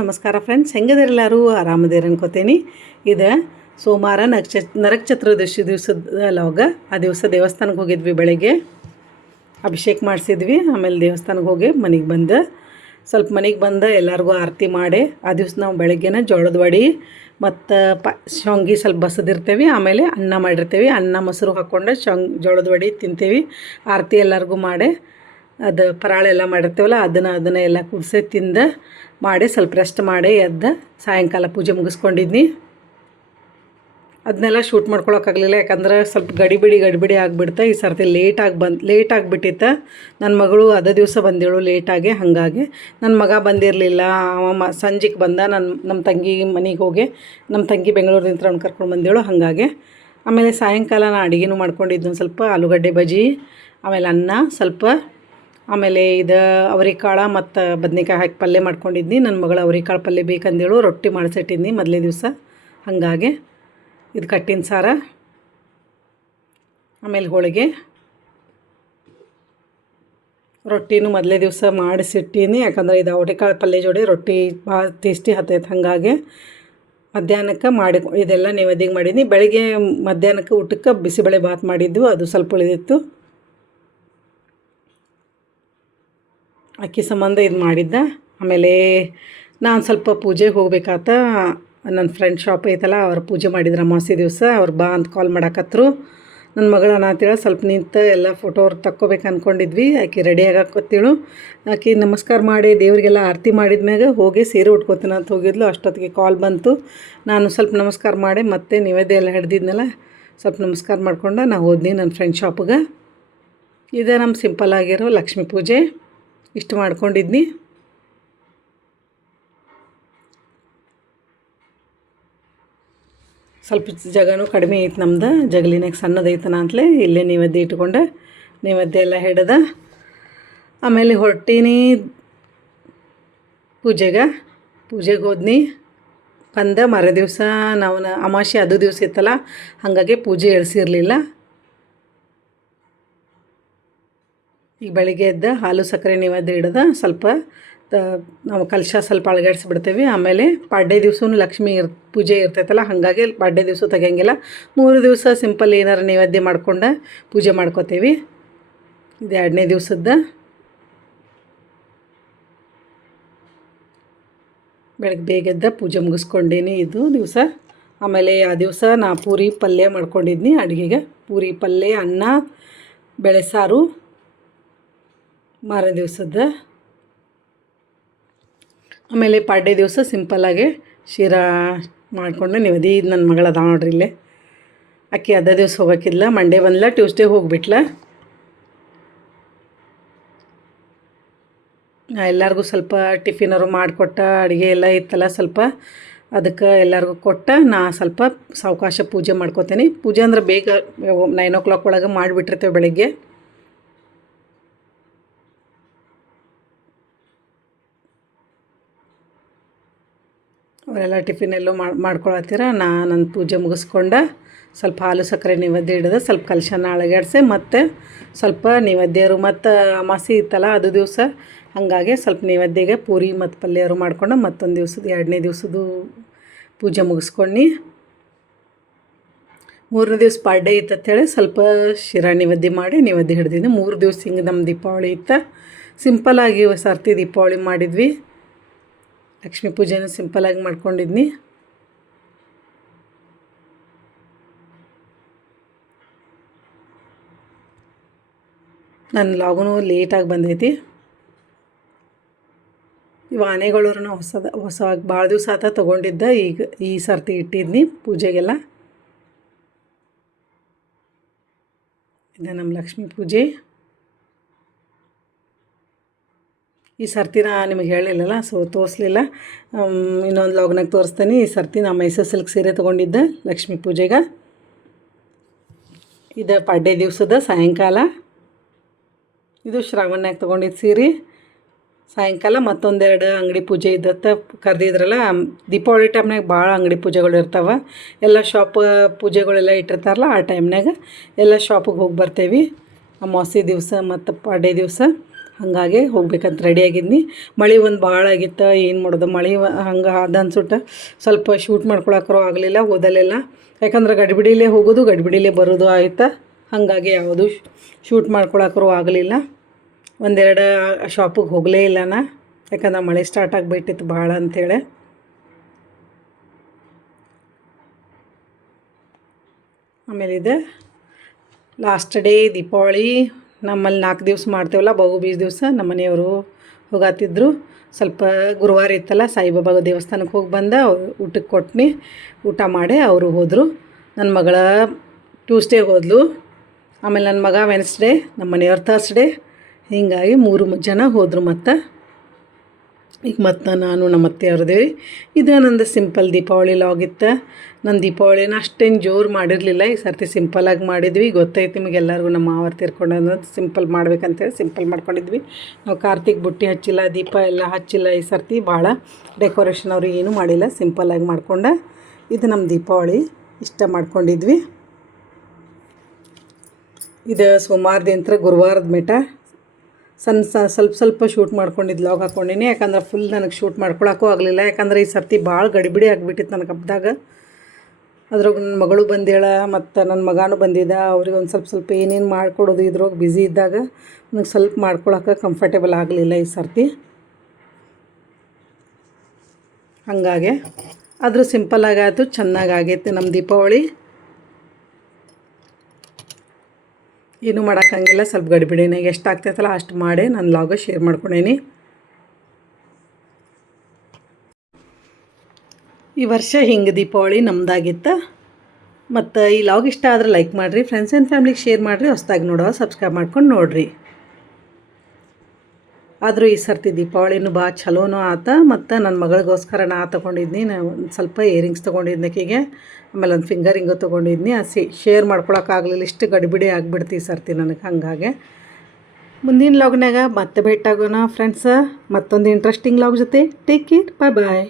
ನಮಸ್ಕಾರ ಫ್ರೆಂಡ್ಸ್ ಹೆಂಗದಿರ ಎಲ್ಲರೂ ಆರಾಮದಿರ ಅನ್ಕೋತೀನಿ ಇದು ಸೋಮವಾರ ನಕ್ಷ ನರಕ ಚತುರ್ದಶಿ ದಿವಸದ ಲಾಗ ಆ ದಿವಸ ದೇವಸ್ಥಾನಕ್ಕೆ ಹೋಗಿದ್ವಿ ಬೆಳಗ್ಗೆ. ಅಭಿಷೇಕ ಮಾಡಿಸಿದ್ವಿ. ಆಮೇಲೆ ದೇವಸ್ಥಾನಕ್ಕೆ ಹೋಗಿ ಮನೆಗೆ ಬಂದು. ಸ್ವಲ್ಪ ಮನೆಗೆ ಬಂದು ಎಲ್ಲರಿಗೂ ಆರತಿ ಮಾಡಿ, ಆ ದಿವಸ ನಾವು ಬೆಳಗ್ಗೆನ ಜೋಳದ ವಡಿ ಮತ್ತು ಪ ಶಾವ್ಗಿ ಸ್ವಲ್ಪ ಬಸದಿರ್ತೇವೆ. ಆಮೇಲೆ ಅನ್ನ ಮಾಡಿರ್ತೇವೆ. ಅನ್ನ ಮೊಸರು ಹಾಕ್ಕೊಂಡು ಶಾಂಗ್ ಜೋಳದ ವಡಿ ತಿಂತೀವಿ. ಆರತಿ ಎಲ್ಲರಿಗೂ ಮಾಡಿ ಅದು ಪರಾಳೆಲ್ಲ ಮಾಡಿರ್ತೀವಲ್ಲ, ಅದನ್ನು ಅದನ್ನು ಎಲ್ಲ ಕುಡಿಸಿ ತಿಂದು ಮಾಡಿ ಸ್ವಲ್ಪ ರೆಸ್ಟ್ ಮಾಡಿ ಎದ್ದು ಸಾಯಂಕಾಲ ಪೂಜೆ ಮುಗಿಸ್ಕೊಂಡಿದ್ನಿ. ಅದನ್ನೆಲ್ಲ ಶೂಟ್ ಮಾಡ್ಕೊಳಕ್ಕಾಗಲಿಲ್ಲ ಯಾಕಂದ್ರೆ ಸ್ವಲ್ಪ ಗಡಿಬಿಡಿ ಗಡಿಬಿಡಿ ಆಗಿಬಿಡ್ತ. ಈ ಸರ್ತಿ ಲೇಟಾಗಿ ಬಂದು ಲೇಟ್ ಆಗಿಬಿಟ್ಟಿತ್ತ. ನನ್ನ ಮಗಳು ಅದೇ ದಿವಸ ಬಂದೇಳು ಲೇಟಾಗಿ ಹಾಗಾಗಿ. ನನ್ನ ಮಗ ಬಂದಿರಲಿಲ್ಲ, ಅವ ಮ ಸಂಜೆಗೆ ಬಂದ ನನ್ನ ನಮ್ಮ ತಂಗಿ ಮನೆಗೆ ಹೋಗಿ ನಮ್ಮ ತಂಗಿ ಬೆಂಗಳೂರಿಂದ ಅವ್ನು ಕರ್ಕೊಂಡು ಬಂದೇಳು, ಹಾಗಾಗಿ. ಆಮೇಲೆ ಸಾಯಂಕಾಲ ನಾನು ಅಡುಗೆನೂ ಮಾಡ್ಕೊಂಡಿದ್ದು ಸ್ವಲ್ಪ, ಆಲೂಗಡ್ಡೆ ಬಜಿ ಆಮೇಲೆ ಅನ್ನ ಸ್ವಲ್ಪ ಆಮೇಲೆ ಇದು ಅವರೆಕಾಳು ಮತ್ತು ಬದ್ನೆಕಾಯಿ ಹಾಕಿ ಪಲ್ಯ ಮಾಡ್ಕೊಂಡಿದ್ನಿ. ನನ್ನ ಮಗಳು ಅವರಿಕಾಳು ಪಲ್ಯ ಬೇಕಂದೇಳು ರೊಟ್ಟಿ ಮಾಡಿಸಿಟ್ಟಿದ್ನಿ ಮೊದಲೇ ದಿವಸ. ಹಾಗಾಗಿ ಇದು ಕಟ್ಟಿನ ಸಾರ. ಆಮೇಲೆ ಹೋಳಿಗೆ ರೊಟ್ಟಿನೂ ಮೊದಲೇ ದಿವಸ ಮಾಡಿಸಿಟ್ಟೀನಿ. ಯಾಕಂದ್ರೆ ಇದು ಅವರೆಕಾಳು ಪಲ್ಯ ಜೋಡಿ ರೊಟ್ಟಿ ಭಾಳ ಟೇಸ್ಟಿ ಹತ್ತೈತೆ. ಹಾಗಾಗಿ ಮಧ್ಯಾಹ್ನಕ್ಕೆ ಮಾಡಿ ಇದೆಲ್ಲ ನೈವೇದ್ಯಗೆ ಮಾಡಿದ್ದೀನಿ ಬೆಳಗ್ಗೆ ಮಧ್ಯಾಹ್ನಕ್ಕೆ ಊಟಕ್ಕೆ ಬಿಸಿಬೇಳೆ ಭಾತ್ ಮಾಡಿದ್ದು ಅದು ಸ್ವಲ್ಪ ಉಳಿದಿತ್ತು. ಅಕ್ಕಿ ಸಂಬಂಧ ಇದು ಮಾಡಿದ್ದೆ. ಆಮೇಲೆ ನಾನು ಸ್ವಲ್ಪ ಪೂಜೆಗೆ ಹೋಗ್ಬೇಕಾತ ನನ್ನ ಫ್ರೆಂಡ್ ಶಾಪ್ ಐತಲ್ಲ, ಅವ್ರು ಪೂಜೆ ಮಾಡಿದ್ರು ಅಮಾವಾಸ್ಯ ದಿವಸ, ಅವ್ರು ಬಾ ಅಂತ ಕಾಲ್ ಮಾಡಾಕತ್ರು. ನನ್ನ ಮಗಳ ಅನ್ನತ್ತೇಳ ಸ್ವಲ್ಪ ನಿಂತು ಎಲ್ಲ ಫೋಟೋ ಅವ್ರು ತಕ್ಕೋಬೇಕು ಅಂದ್ಕೊಂಡಿದ್ವಿ ಆಕೆ ರೆಡಿ ಆಗಾಕತ್ತೇಳು. ಆಕೆ ನಮಸ್ಕಾರ ಮಾಡಿ, ದೇವರಿಗೆಲ್ಲ ಆರತಿ ಮಾಡಿದ್ಮ್ಯಾಗ ಹೋಗಿ ಸೀರೆ ಉಟ್ಕೋತೀನಿ ಅಂತ ಹೋಗಿದ್ಲು. ಅಷ್ಟೊತ್ತಿಗೆ ಕಾಲ್ ಬಂತು. ನಾನು ಸ್ವಲ್ಪ ನಮಸ್ಕಾರ ಮಾಡಿ, ಮತ್ತೆ ನಿವೇದ್ಯ ಎಲ್ಲ ಹಿಡ್ದಿದ್ನಲ್ಲ, ಸ್ವಲ್ಪ ನಮಸ್ಕಾರ ಮಾಡ್ಕೊಂಡು ನಾನು ಹೋದ್ನಿ ನನ್ನ ಫ್ರೆಂಡ್ ಶಾಪ್ಗೆ ಇದೇ ನಮ್ಮ ಸಿಂಪಲ್ ಆಗಿರೋ ಲಕ್ಷ್ಮೀ ಪೂಜೆ. ಇಷ್ಟು ಮಾಡ್ಕೊಂಡಿದ್ನಿ. ಸ್ವಲ್ಪ ಜಾಗನೂ ಕಡಿಮೆ ಐತೆ ನಮ್ದು. ಜಗಲಿನಾಗ ಸಣ್ಣದೈತನ ಅಂತಲೇ ಇಲ್ಲೇ ನೈವೇದ್ಯ ಇಟ್ಕೊಂಡೆ. ನೈವೇದ್ಯ ಎಲ್ಲ ಹಿಡ್ದ. ಆಮೇಲೆ ಹೊರಟೀನಿ ಪೂಜೆಗೆ. ಪೂಜೆಗೆ ಹೋದ್ನಿ. ಬಂದ ಮರ ದಿವಸ ನಾವು ಅಮಾಸೆ ಅದು ದಿವಸ ಇತ್ತಲ್ಲ, ಹಾಗಾಗಿ ಪೂಜೆ ಇಳಿಸಿರಲಿಲ್ಲ ಈಗ ಬೆಳಿಗ್ಗೆ ಎದ್ದ ಹಾಲು ಸಕ್ಕರೆ ನೈವೇದ್ಯ ಹಿಡ್ದ ಸ್ವಲ್ಪ ನಾವು ಕಲಶ ಸ್ವಲ್ಪ ಅಳಗಾಡಿಸ್ಬಿಡ್ತೇವೆ. ಆಮೇಲೆ ಪಾಡ್ಯ ದಿವಸವೂ ಲಕ್ಷ್ಮಿ ಇರ್, ಪೂಜೆ ಇರ್ತೈತಲ್ಲ, ಹಾಗಾಗಿ ಪಾಡ್ಯ ದಿವಸ ತೆಗಿಯಂಗಿಲ್ಲ. ಮೂರು ದಿವಸ ಸಿಂಪಲ್ ಏನಾರು ನೈವೇದ್ಯ ಮಾಡ್ಕೊಂಡು ಪೂಜೆ ಮಾಡ್ಕೋತೀವಿ. ಇದು ಎರಡನೇ ದಿವಸದ ಬೆಳಗ್ಗೆ ಬೇಗ ಎದ್ದ ಪೂಜೆ ಮುಗಿಸ್ಕೊಂಡೀನಿ ಇದು ದಿವಸ. ಆಮೇಲೆ ಆ ದಿವಸ ನಾ ಪೂರಿ ಪಲ್ಯ ಮಾಡ್ಕೊಂಡಿದ್ನಿ, ಅಡುಗೆಗೆ. ಪೂರಿ ಪಲ್ಯ, ಅನ್ನ, ಬೇಳೆ ಸಾರು ಮಾರ ದಿವಸದ. ಆಮೇಲೆ ಪಾಡ್ಯ ದಿವಸ ಸಿಂಪಲ್ಲಾಗಿ ಶಿರಾ ಮಾಡಿಕೊಂಡು ನಿವದಿ ನನ್ನ ಮಗಳ ಅದ ನೋಡ್ರಿ ಇಲ್ಲೇ. ಅಕ್ಕಿ ಅದೇ ದಿವಸ ಹೋಗೋಕ್ಕಿಲ್ಲ ಮಂಡೇ ಬಂದ್ಲ ಟ್ಯೂಸ್ಡೇ ಹೋಗ್ಬಿಟ್ಲ. ಎಲ್ಲರಿಗೂ ಸ್ವಲ್ಪ ಟಿಫಿನರು ಮಾಡಿಕೊಟ್ಟ, ಅಡುಗೆ ಎಲ್ಲ ಇತ್ತಲ್ಲ ಸ್ವಲ್ಪ. ಅದಕ್ಕೆ ಎಲ್ಲರಿಗೂ ಕೊಟ್ಟ, ನಾ ಸ್ವಲ್ಪ ಸಾವಕಾಶ ಪೂಜೆ ಮಾಡ್ಕೋತೀನಿ. ಪೂಜೆ ಅಂದ್ರೆ ಬೇಗ ನೈನ್ ಓ ಕ್ಲಾಕ್ ಒಳಗೆ ಮಾಡಿಬಿಟ್ಟಿರ್ತೇವೆ ಬೆಳಗ್ಗೆ. ಅವರೆಲ್ಲ ಟಿಫಿನೆಲ್ಲೂ ಮಾಡಿ ಮಾಡ್ಕೊಳತ್ತೀರ? ನಾನು ನನ್ನ ಪೂಜೆ ಮುಗಿಸ್ಕೊಂಡು ಸ್ವಲ್ಪ ಹಾಲು ಸಕ್ಕರೆ ನೈವೇದ್ಯ ಹಿಡಿದು ಸ್ವಲ್ಪ ಕಲಶನ ಅಳಗಾಡಿಸಿ ಮತ್ತು ಸ್ವಲ್ಪ ನೈವೇದ್ಯರು ಮತ್ತು ಅಮಾಸಿ ಇತ್ತಲ್ಲ ಅದು ದಿವಸ ಹಾಗಾಗಿ ಸ್ವಲ್ಪ ನೈವೇದ್ಯಗೆ ಪೂರಿ ಮತ್ತು ಪಲ್ಯರು ಮಾಡ್ಕೊಂಡು ಮತ್ತೊಂದು ದಿವ್ಸದ ಎರಡನೇ ದಿವಸದ್ದು ಪೂಜೆ ಮುಗಿಸ್ಕೊಂಡು. ಮೂರನೇ ದಿವ್ಸ ಪಾಡ್ಡೆ ಇತ್ತು ಅಂತೇಳಿ ಸ್ವಲ್ಪ ಶಿರ ನೈವೇದ್ಯ ಮಾಡಿ ನೈವೇದ್ಯ ಹಿಡ್ದಿದ್ದೆ ಮೂರು ದಿವ್ಸ ಹಿಂಗೆ ನಮ್ಮ ದೀಪಾವಳಿ ಇತ್ತು. ಆಗಿ ಸರ್ತಿ ದೀಪಾವಳಿ ಮಾಡಿದ್ವಿ. ಲಕ್ಷ್ಮೀ ಪೂಜೆನೂ ಸಿಂಪಲಾಗಿ ಮಾಡ್ಕೊಂಡಿದ್ನಿ. ನನ್ನ ಲಾಗೂ ಲೇಟಾಗಿ ಬಂದೈತಿ. ಇವು ಆನೆಗಳನ್ನ ಹೊಸದ, ಹೊಸ ಭಾಳ ದಿವಸ ಆತ ತೊಗೊಂಡಿದ್ದ, ಈಗ ಈ ಸರ್ತಿ ಇಟ್ಟಿದ್ನಿ ಪೂಜೆಗೆಲ್ಲ. ಇದು ನಮ್ಮ ಲಕ್ಷ್ಮೀ ಪೂಜೆ. ಈ ಸರ್ತಿನ ನಿಮಗೆ ಹೇಳಿಲ್ಲಲ್ಲ ಸೊ ತೋರಿಸ್ಲಿಲ್ಲ. ಇನ್ನೊಂದು ಲಾಗ್ನಾಗ ತೋರಿಸ್ತೀನಿ. ಈ ಸರ್ತಿ ನಾ ಮೈಸೂರು ಸಿಲ್ಕ್ ಸೀರೆ ತೊಗೊಂಡಿದ್ದೆ ಲಕ್ಷ್ಮೀ ಪೂಜೆಗೆ. ಇದು ಪಾಡ್ಯ ದಿವಸದ ಸಾಯಂಕಾಲ. ಇದು ಶ್ರಾವಣ್ಯಾಗ ತೊಗೊಂಡಿದ್ದು ಸೀರೆ. ಸಾಯಂಕಾಲ ಮತ್ತೊಂದೆರಡು ಅಂಗಡಿ ಪೂಜೆ ಇದ್ದತ್ತ ಕರೆದಿದ್ರಲ್ಲ, ದೀಪಾವಳಿ ಟೈಮ್ನಾಗ ಭಾಳ ಅಂಗಡಿ ಪೂಜೆಗಳು ಇರ್ತಾವೆ. ಎಲ್ಲ ಶಾಪ್ ಪೂಜೆಗಳೆಲ್ಲ ಇಟ್ಟಿರ್ತಾರಲ್ಲ ಆ ಟೈಮ್ನಾಗ ಎಲ್ಲ ಶಾಪಿಗೆ ಹೋಗಿ ಬರ್ತೇವೆ. ಅಮಾವಾಸ್ಯೆ ದಿವಸ ಮತ್ತು ಪಾಡ್ಯ ದಿವಸ. ಹಾಗಾಗಿ ಹೋಗ್ಬೇಕಂತ ರೆಡಿ ಆಗಿದ್ನಿ. ಮಳೆ ಒಂದು ಭಾಳ ಆಗಿತ್ತು, ಏನು ಮಾಡೋದು? ಮಳೆ ಹಂಗೆ ಅದು ಅನ್ಸುಟ್ಟು ಸ್ವಲ್ಪ ಶೂಟ್ ಮಾಡ್ಕೊಳಕ್ಕರೂ ಆಗಲಿಲ್ಲ, ಓದಲೆಲ್ಲ. ಯಾಕಂದ್ರೆ ಗಡಿಬಿಡಿಲೇ ಹೋಗೋದು, ಗಡಿಬಿಡಿಲೇ ಬರೋದು ಆಯಿತಾ. ಹಾಗಾಗಿ ಯಾವುದು ಶೂಟ್ ಮಾಡ್ಕೊಳಕ್ಕರೂ ಆಗಲಿಲ್ಲ. ಒಂದೆರಡು ಶಾಪಿಗೆ ಹೋಗಲೇ ಇಲ್ಲ ನಾ. ಯಾಕಂದ್ರೆ ಮಳೆ ಸ್ಟಾರ್ಟ್ ಆಗಿಬಿಟ್ಟಿತ್ತು ಭಾಳ ಅಂಥೇಳಿ ಆಮೇಲೆ ಇದೆ ಲಾಸ್ಟ್ ಡೇ ದೀಪಾವಳಿ. ನಮ್ಮಲ್ಲಿ ನಾಲ್ಕು ದಿವಸ ಮಾಡ್ತೇವಲ್ಲ, ಬಹು ಬೀಜ ದಿವಸ ನಮ್ಮ ಮನೆಯವರು ಹೋಗಾತಿದ್ರು. ಸ್ವಲ್ಪ ಗುರುವಾರ ಇತ್ತಲ್ಲ, ಸಾಯಿಬಾಬಾ ದೇವಸ್ಥಾನಕ್ಕೆ ಹೋಗಿ ಬಂದ, ಊಟಕ್ಕೆ ಕೊಟ್ನಿ, ಊಟ ಮಾಡಿ ಅವರು ಹೋದರು. ನನ್ನ ಮಗಳ ಟ್ಯೂಸ್ಡೇ ಹೋದ್ಲು. ಆಮೇಲೆ ನನ್ನ ಮಗ ವೆನ್ಸ್ಡೇ ನಮ್ಮ ಮನೆಯವ್ರ ಥರ್ಸ್ಡೇ ಹೀಗಾಗಿ ಮೂರು ಜನ ಹೋದರು ಮತ್ತು. ಈಗ ಮತ್ತು ನಾನು ನಮ್ಮ ಅತ್ತೆ ಅವ್ರದೇ ಇದು ನಂದು ಸಿಂಪಲ್ ದೀಪಾವಳಿ ಲಾಗ್ ಇತ್ತು. ನನ್ನ ದೀಪಾವಳಿನ ಅಷ್ಟೇನು ಜೋರು ಮಾಡಿರಲಿಲ್ಲ. ಈ ಸರ್ತಿ ಸಿಂಪಲಾಗಿ ಮಾಡಿದ್ವಿ. ಗೊತ್ತೈತಿ ನಿಮಗೆಲ್ಲರಿಗೂ ನಮ್ಮ ಮಾವರು ತೀರ್ಕೊಂಡು ಸಿಂಪಲ್ ಮಾಡ್ಬೇಕಂತೇಳಿ ಸಿಂಪಲ್ ಮಾಡ್ಕೊಂಡಿದ್ವಿ. ನಾವು ಕಾರ್ತಿಕ್ ಬುಟ್ಟಿ ಹಚ್ಚಿಲ್ಲ, ದೀಪ ಎಲ್ಲ ಹಚ್ಚಿಲ್ಲ ಈ ಸರ್ತಿ. ಭಾಳ ಡೆಕೋರೇಷನ್ ಅವರು ಏನೂ ಮಾಡಿಲ್ಲ. ಸಿಂಪಲಾಗಿ ಮಾಡ್ಕೊಂಡೆ ಇದು ನಮ್ಮ ದೀಪಾವಳಿ. ಇಷ್ಟ ಮಾಡ್ಕೊಂಡಿದ್ವಿ. ಇದು ಸೋಮವಾರದಿಂತ್ರ ಗುರುವಾರದ ಮೇಟ. ಸಣ್ಣ ಸ್ವಲ್ಪ ಸ್ವಲ್ಪ ಶೂಟ್ ಮಾಡ್ಕೊಂಡಿದ್ದು ಲಾಗ್ ಹಾಕ್ಕೊಂಡಿನಿ ಯಾಕಂದ್ರೆ ಫುಲ್ ನನಗೆ ಶೂಟ್ ಮಾಡ್ಕೊಳಕ್ಕೂ ಆಗಲಿಲ್ಲ. ಯಾಕಂದ್ರೆ ಈ ಸರ್ತಿ ಭಾಳ ಗಡಿಬಿಡಿ ಆಗಿಬಿಟ್ಟಿತ್ತು ನನಗೆ ಹಬ್ಬದಾಗ ಅದ್ರಾಗ ನನ್ನ ಮಗಳು ಬಂದೇಳ ಮತ್ತು ನನ್ನ ಮಗನೂ ಬಂದಿದ್ದ ಅವ್ರಿಗೆ ಒಂದು ಸ್ವಲ್ಪ ಸ್ವಲ್ಪ ಏನೇನು ಮಾಡ್ಕೊಡೋದು ಇದ್ರಾಗ ಬ್ಯುಸಿ ಇದ್ದಾಗ ನನಗೆ ಸ್ವಲ್ಪ ಮಾಡ್ಕೊಳಕ್ಕೆ ಕಂಫರ್ಟೇಬಲ್ ಆಗಲಿಲ್ಲ ಈ ಸರ್ತಿ. ಹಾಗಾಗಿ. ಆದರೂ ಸಿಂಪಲ್ ಆಗಾಯಿತು ಚೆನ್ನಾಗಿ ಆಗೈತೆ ನಮ್ಮ ದೀಪಾವಳಿ. ಏನೂ ಮಾಡೋಕ್ಕಂಗಿಲ್ಲ ಸ್ವಲ್ಪ ಗಡಿಬಿಡೇನೆ ಎಷ್ಟು ಆಗ್ತೈತಲ್ಲ ಅಷ್ಟು ಮಾಡಿ ನಾನು ಲಾಗ ಶೇರ್ ಮಾಡ್ಕೊಂಡೇನಿ. ಈ ವರ್ಷ ಹಿಂಗೆ ದೀಪಾವಳಿ ನಮ್ಮದಾಗಿತ್ತು ಮತ್ತು ಈ ಲಾಗ್ ಇಷ್ಟ ಆದ್ರೆ ಲೈಕ್ ಮಾಡಿರಿ. ಫ್ರೆಂಡ್ಸ್ ಆ್ಯಂಡ್ ಫ್ಯಾಮ್ಲಿಗೆ ಶೇರ್ ಮಾಡಿರಿ. ಹೊಸ್ದಾಗಿ ನೋಡೋ ಸಬ್ಸ್ಕ್ರೈಬ್ ಮಾಡ್ಕೊಂಡು ನೋಡಿರಿ. ಆದರೂ ಈ ಸರ್ತಿ ದೀಪಾವಳಿನೂ ಭಾಳ ಚಲೋನೂ ಆತ, ಮತ್ತು ನನ್ನ ಮಗಳಿಗೋಸ್ಕರ ನಾ ತೊಗೊಂಡಿದ್ನಿ. ನಾನು ಒಂದು ಸ್ವಲ್ಪ ಇಯರಿಂಗ್ಸ್ ತೊಗೊಂಡಿದ್ನಕ್ಕಿಗೆ ಆಮೇಲೆ ಒಂದು ಫಿಂಗರಿಂಗು ತೊಗೊಂಡಿದ್ನಿ. ಆ ಸಿ ಶೇರ್ ಮಾಡ್ಕೊಳಕ್ಕಾಗಲಿಲ್ಲ ಇಷ್ಟು ಗಡಿಬಿಡಿ ಆಗಿಬಿಡ್ತು ಈ ಸರ್ತಿ ನನಗೆ ಹಾಗಾಗೆ. ಮುಂದಿನ ಲಾಗ್ನಾಗ ಮತ್ತೆ ಭೇಟಾಗೋಣ ಫ್ರೆಂಡ್ಸ ಮತ್ತೊಂದು ಇಂಟ್ರೆಸ್ಟಿಂಗ್ ಲಾಗ್ ಜೊತೆ. Take care bye bye